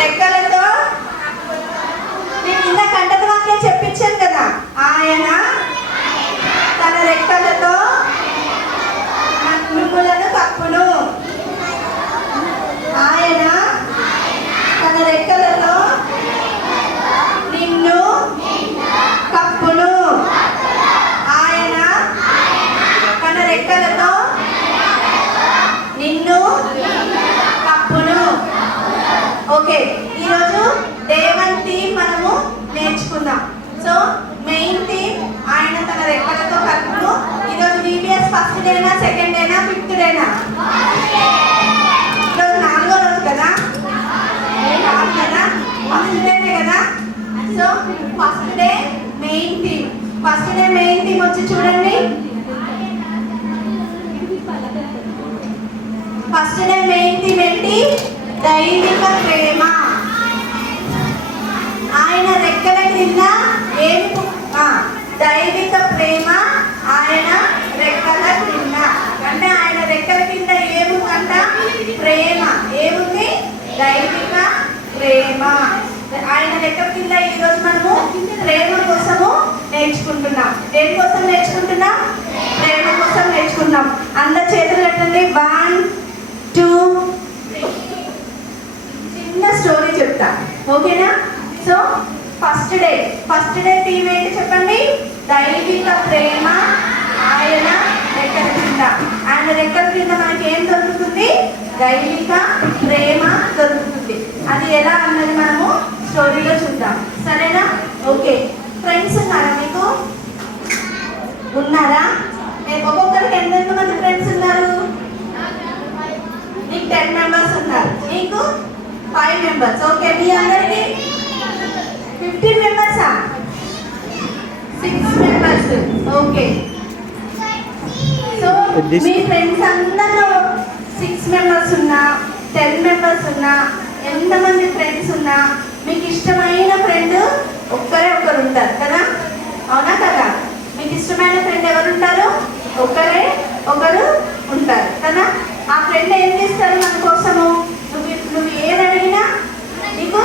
రెక్కలతో నేను ఇంత కంటత వాక్యం చెప్పించాను కదా. ఆయన తన రెక్కలతో మిమ్ములను కప్పును. ఆయన తన రెక్కలతో నిన్ను కప్పును. ఆయన తన రెక్కలతో నిన్ను కప్పును. ఓకే, ఈరోజు దేవన్ థీమ్ మనము నేర్చుకుందాం. సో మెయిన్ థీమ్ ఆయన తన రెక్కలతో కప్పును. ఈరోజు VBS ఫస్ట్ డేనా, సెకండ్ డేనా, ఫిఫ్త్ డేనా? ఈరోజు 4వ రోజు కదా, కాదు కదా, ఫస్ట్ డేనే కదా. So first day main theme. First day main theme వచ్చి చూడండి. ఫస్ట్ డే మెయిన్ థీమ్ ఏంటి? దైవిక ప్రేమ. ఆయన రెక్కల కింద ఏమి? దైవిక ప్రేమ. ఆయన రెక్కల కింద అంటే ఆయన రెక్కల కింద ఏముందంట? ప్రేమ. ఏముంది? దైవిక ప్రేమ. ఆయన రెక్కల కింద ఈరోజు మనము ప్రేమ కోసము నేర్చుకుంటున్నాం. దేని కోసం నేర్చుకుంటున్నాం? ప్రేమ కోసం నేర్చుకుంటున్నాం. అందరి చేతులు పెట్టండి. 1 2 3. చిన్న స్టోరీ చెప్తా, ఓకేనా? సో ఫస్ట్ డే థీమ్ ఏంటి చెప్పండి? దైవిక ప్రేమ. ఆయన రెక్కల కింద. ఆయన రెక్కల కింద మనకి ఏం దొరుకుతుంది? దైవిక ప్రేమ దొరుకుతుంది. అది ఎలా అన్నది మనము స్టోరీలో చూద్దాం, సరేనా? ఓకే, ఫ్రెండ్స్ ఉన్నారా మీకు? ఉన్నారా? ఒక్కొక్కరికి ఎంతమంది ఫ్రెండ్స్ ఉన్నారు? నీకు 10 మెంబర్స్ ఉన్నారు, నీకు 5 మెంబర్స్. ఓకే, మీ అందరికి 15 మెంబర్సా? 6 మెంబర్స్. ఓకే, సో మీ ఫ్రెండ్స్ అందరిలో 6 మెంబర్స్ ఉన్నా, 10 మెంబర్స్ ఉన్నా, ఎంతమంది ఫ్రెండ్స్ ఉన్నా, మీకు ఇష్టమైన ఫ్రెండ్ ఒక్కరే ఒకరు ఉంటారు కదా, అవునా కదా? మీకు ఇష్టమైన ఫ్రెండ్ ఎవరు ఉంటారు? ఒక్కరే ఒకరు ఉంటారు కదా. ఆ ఫ్రెండ్ ఏం చేస్తారు మన కోసము? నువ్వు ఏది అడిగినా నీకు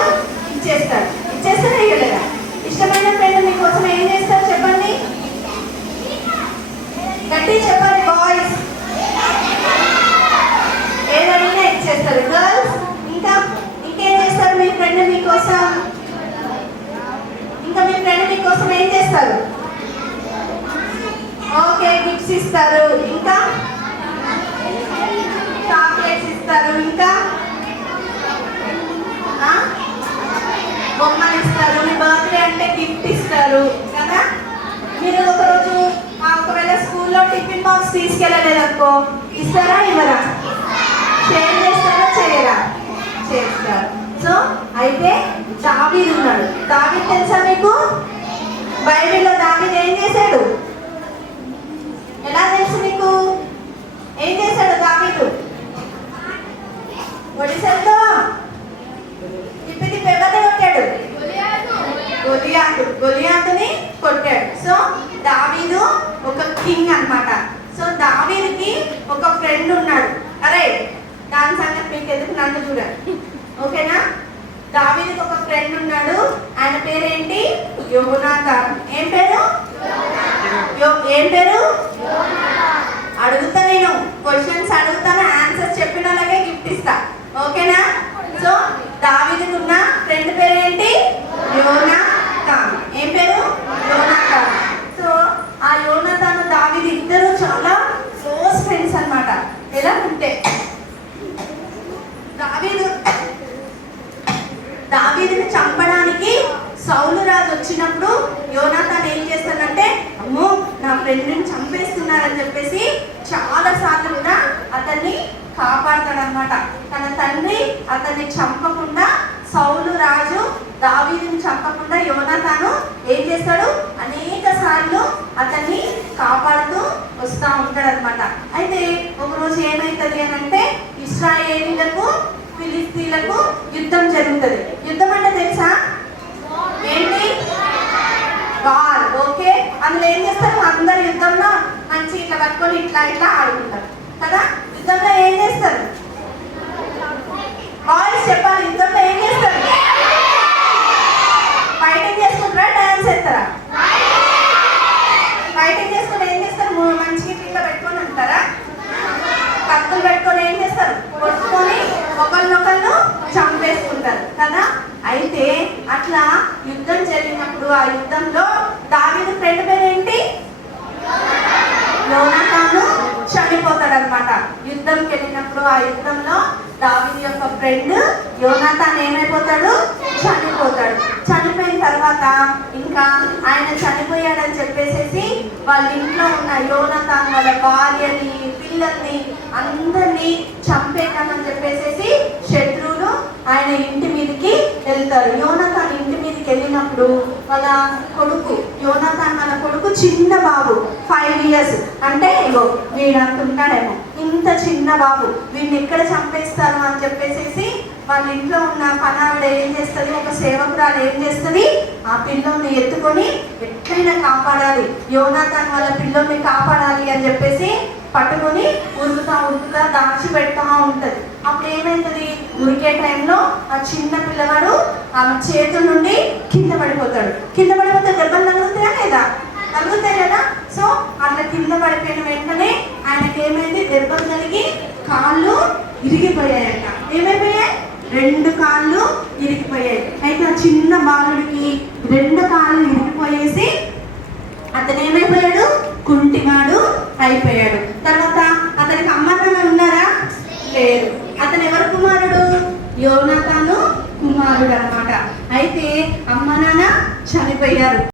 ఇచ్చేస్తాడు. ఇచ్చేస్తారా ఇవ్వలేదా? ఇష్టమైన ఫ్రెండ్ మీకోసం ఏం చేస్తారు చెప్పండి? గట్టి చెప్పండి బాయ్స్. ఏదైనా ఇచ్చేస్తారు. గర్ల్స్ ఇంకేం చేస్తారు మీ ఫ్రెండ్ మీకోసం? ఇంకా మీ ఫ్రెండ్ మీకోసం ఏం చేస్తారు? ఓకే, గిఫ్ట్స్ ఇస్తారు. ఇంకా చాక్లెట్స్ ఇస్తారు. ఇంకా బొమ్మలు ఇస్తారు. మీ బర్త్డే అంటే గిఫ్ట్ ఇస్తారు కదా. మీరు ఒకవేళ స్కూల్లో టిఫిన్ బాక్స్ తీసుకెళ్ళలేదనుకో, ఇస్తారా ఇవ్వరా? షేర్ చేస్తారా చేయరా? చేస్తారు. సో అయితే దావీదు ఉన్నాడు. దావీదు తెలుసా మీకు? బైబిల్లో దావీదు ఏం చేశాడు? ఎలా తెలుసు మీకు? ఏం చేశాడు దావీదు? ఒడిసెలతో తిప్పి ఎవరిని కొట్టాడు? గొలియాతుని కొట్టాడు. సో దావీదు ఒక కింగ్ అన్నమాట. సో దావీదుకి ఒక ఫ్రెండ్ ఉన్నాడు. అరే దాని సంగతి మీకు ఎందుకు, నన్ను చూడండి, ఓకేనా? దావీదుకి ఒక ఫ్రెండ్ ఉన్నాడు. ఆయన పేరేంటి? యోనాతాన్. ఏం పేరు? ఏం పేరు? అడుగుతా, నేను క్వశ్చన్స్ అడుగుతాను, ఆన్సర్స్ చెప్పిన వాళ్ళకే గిఫ్ట్ ఇస్తా, ఓకేనా? సో దావీదుకు ఉన్న ఫ్రెండ్ పేరు ఏంటి? యోనాతాన్. ఏం పేరు? యోనాతాన్. సో ఆ యోనాతాన్ దావీదు ఇద్దరు చాలా క్లోజ్ ఫ్రెండ్స్ అన్నమాట. ఎలా ఉంటే దావీదుని చంపడానికి సౌలు రాజు వచ్చినప్పుడు యోనాతాన్ ఏం చేస్తాడంటే, అమ్మో నా ఫ్రెండ్ని చంపేస్తున్నారని చెప్పేసి చాలా సార్లు కూడా అతన్ని కాపాడతాడనమాట. తన తండ్రి అతన్ని చంపకుండా, సౌలు రాజు దావీదుని చంపకుండా యోనాతాను ఏం చేస్తాడు? అనేక సార్లు అతన్ని కాపాడుతూ వస్తూ ఉంటాడు అనమాట. అయితే ఒకరోజు ఏమైతుంది అని అంటే, ఇశ్రాయేలీలకు ఫిలిస్తీన్లకు యుద్ధం జరుగుతుంది. యుద్ధం అంటే తెలుసా ఏంటి? వార్. ఓకే, అందులో ఏం చేస్తారు? అందరు యుద్ధంలో మంచి ఇట్లా పట్టుకొని ఇట్లా ఆడుకుంటారు కదా. యుద్ధంలో ఏం చేస్తారు? బాయ్స్ చెప్పాలి, యుద్ధంలో ఏం చేస్తారు? వెళ్ళినప్పుడు ఆ యుద్ధంలో దావీదు ఫ్రెండ్ పేరు ఏంటి? యోనాతాను చనిపోతాడు అనమాట. యుద్ధంకి వెళ్ళినప్పుడు ఆ యుద్ధంలో దావీదు యొక్క ఫ్రెండ్ యోనాతాన్ ఏమైపోతాడు? చనిపోతాడు. చనిపోయిన తర్వాత ఇంకా ఆయన చనిపోయాడని చెప్పేసేసి వాళ్ళ ఇంట్లో ఉన్న యోనాతాన్ వాళ్ళ భార్యని పిల్లల్ని అందరినీ చంపేద్దామని చెప్పేసేసి శత్రువులు ఆయన ఇంటి మీదకి వెళ్తారు. యోనాతాన్ ఇంటి మీదకి వెళ్ళినప్పుడు వాళ్ళ కొడుకు యోనాతాన్ వాళ్ళ కొడుకు చిన్న బాబు 5 years, అంటే ఇగో వీడంత ఉంటాడేమో, ఇంత చిన్న బాబు, వీడిని ఎక్కడ చంపేస్తారు అని చెప్పేసేసి వాళ్ళ ఇంట్లో ఉన్న పనావిడ ఏం చేస్తుంది, ఒక సేవకురాలు ఏం చేస్తుంది, ఆ పిల్లోని ఎత్తుకొని ఎట్లయినా కాపాడాలి, యోనాతాన్ వాళ్ళ పిల్లోని కాపాడాలి అని చెప్పేసి పట్టుకొని ఉరుకుతా దాచిపెడతా ఉంటుంది. అప్పుడు ఏమైతుంది, ఉరికే టైంలో ఆ చిన్న పిల్లవాడు ఆమె చేతుల నుండి కింద పడిపోతాడు. కింద పడిపోతే దెబ్బలు తగులుతాయా లేదా? తగులుతాయి కదా. సో అట్లా కింద పడిపోయిన వెంటనే ఆయనకి ఏమైంది, దెబ్బలు కలిగి కాళ్ళు ఇరిగిపోయాయట. ఏమైపోయాయి? 2 కాళ్ళు ఇరిగిపోయాయి. అయితే ఆ చిన్న బాలుడికి 2 కాళ్ళు ఇరిగిపోయేసి అతను ఏమైపోయాడు, కుంటివాడు అయిపోయాడు. తర్వాత అతనికి అమ్మ నాన్న ఉన్నారా? లేరు. అతను ఎవరు కుమారుడు? యోనాతాను కుమారుడు అన్నమాట. అయితే అమ్మ నాన్న చనిపోయారు.